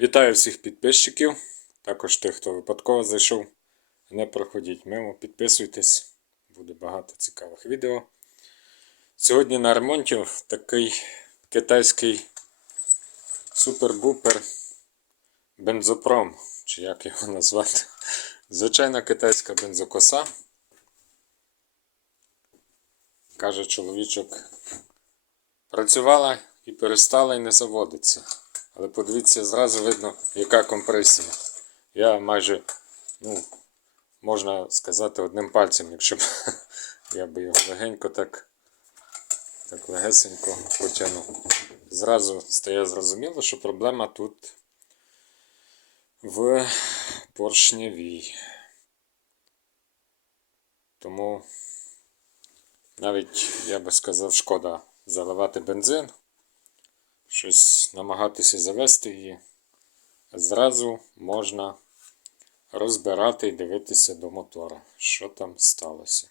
Вітаю всіх підписчиків, також тих, хто випадково зайшов. Не проходіть мимо, підписуйтесь, буде багато цікавих відео. Сьогодні на ремонті такий китайський супер-бупер бензопром, чи як його назвати. Звичайна китайська бензокоса. Каже чоловічок, працювала і перестала і не заводиться. Але подивіться, зразу видно, яка компресія. Я майже, ну, можна сказати, одним пальцем, якщо б я би його легенько так, так легесенько потягнув. Зразу стає зрозуміло, що проблема тут в поршневій. Тому навіть, я би сказав, шкода заливати бензин щось намагатися завести її, зразу можна розбирати і дивитися до мотора, що там сталося.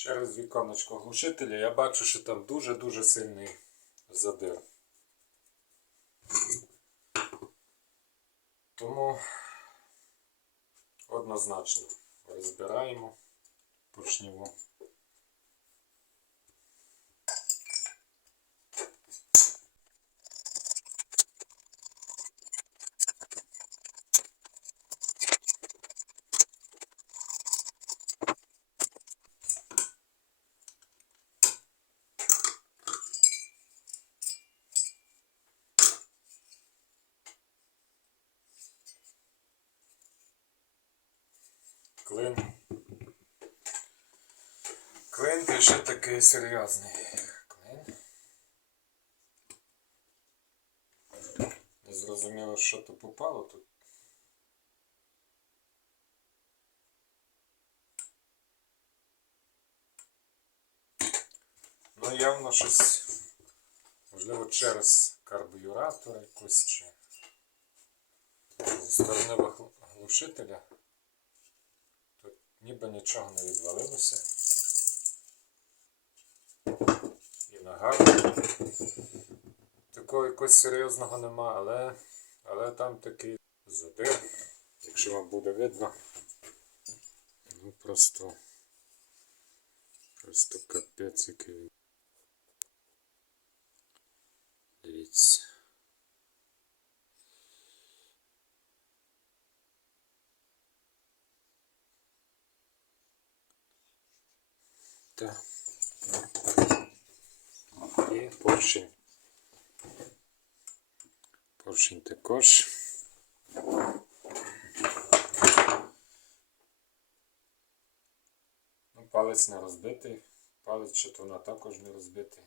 Через віконечко глушителя я бачу, що там дуже-дуже сильний задир. Тому однозначно розбираємо поршневу. Клин. Клин ти ще такий серйозний. Клин. Не зрозуміло, що то попало тут. Ну, явно щось, можливо, через карбюратор якось чи зі сторони глушителя. Тут ніби нічого не відвалилося. І нога. Такого якогось серйозного нема, але, але там такий задир, якщо вам буде видно. Ну просто. Просто капець який. Дивіться. Так. І поршень. Поршень також. Ну, палець не розбитий, палець щитона також не розбитий.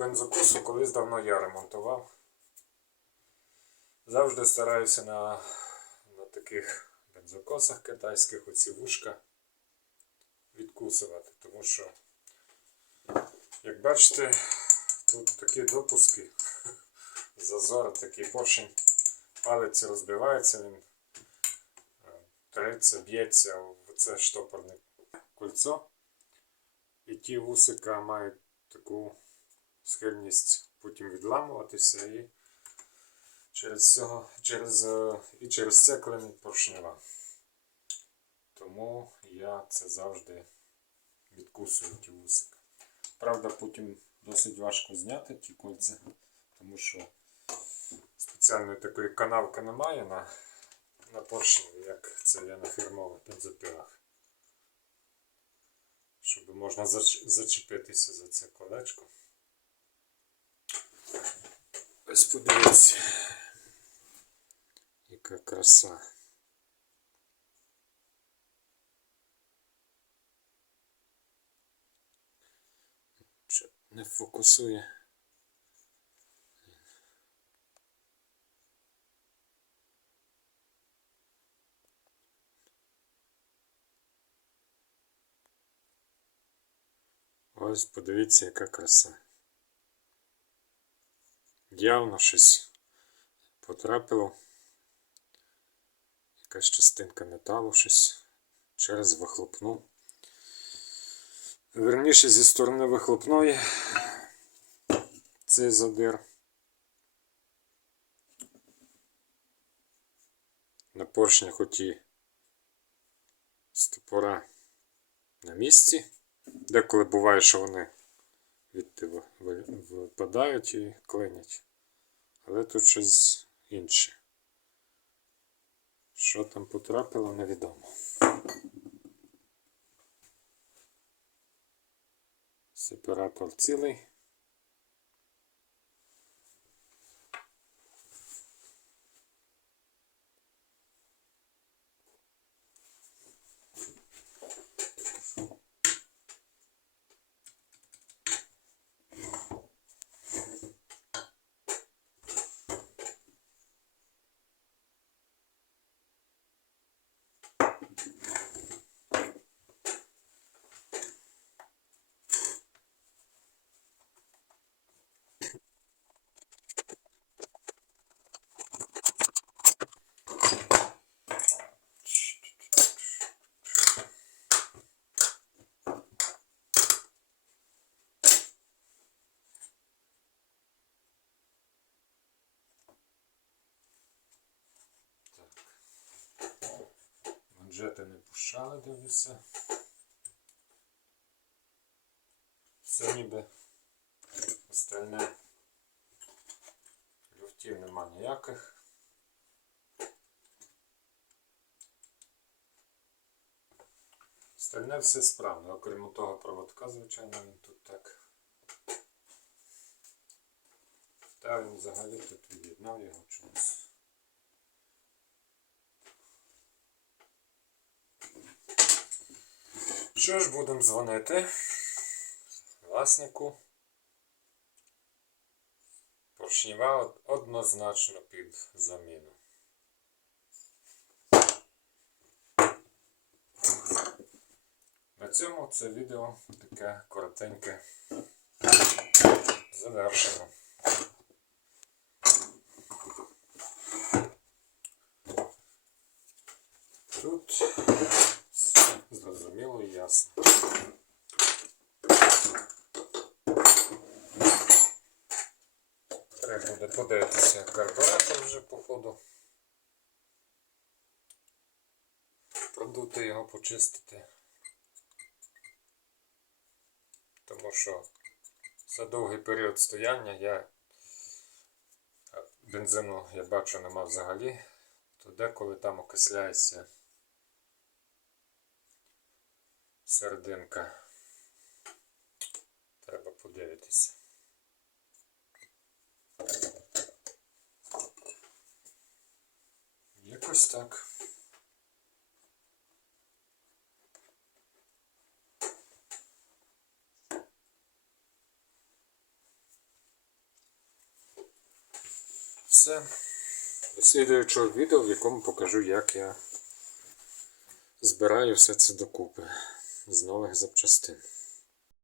Бензокосу колись давно я ремонтував. Завжди стараюся на, на таких бензокосах китайських оці вушка відкусувати, тому що, як бачите, тут такі допуски, зазор, такий поршень, палець розбивається, він е, треться, б'ється в це штопорне кольцо. І ті вусика мають таку схильність потім відламуватися і через цього, через, е, і через це клинить поршнева. Тому я це завжди відкусую ті вусика. Правда, потім досить важко зняти ті кольця, тому що спеціальної такої канавки немає на, на поршні, як це є на фірмових бензопилах. Щоб можна зач- зачепитися за це колечко. Ось подивіться. Краса. Не фокусує. Ось подивіться, яка краса. Явно щось потрапило. Якась частинка металу щось через вихлопну. Верніше зі сторони вихлопної цей задир. На поршнях хоч і стопора на місці. Деколи буває, що вони відти ви- ви- випадають і клинять. Але тут щось інше. Що там потрапило, невідомо. Сепаратор цілий. Манжети не пущали, дивлюся. Все ніби остальне люфтів нема ніяких. Остальне все справно, окрім того проводка, звичайно, він тут так. Та він взагалі тут від'єднав його чомусь. Що ж, будемо дзвонити власнику. Поршнева однозначно під заміну. На цьому це відео таке коротеньке завершено. Тут зрозуміло і ясно. Треба буде подивитися карбуратор вже по ходу. Продути його, почистити. Тому що за довгий період стояння я бензину я бачу нема взагалі, то деколи там окисляється серединка. Треба подивитися. Якось так. Все. До слідуючого відео, в якому покажу, як я збираю все це докупи з нових запчастин.